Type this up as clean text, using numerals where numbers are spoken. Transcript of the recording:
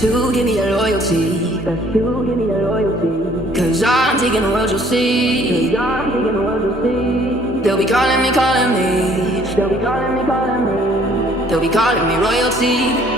to give me that loyalty. Best to give me that loyalty. Cause I'm taking the world, you'll see. Cause I'm taking the world, you'll see. They'll be calling me, calling me. They'll be calling me, calling me. They'll be calling me royalty.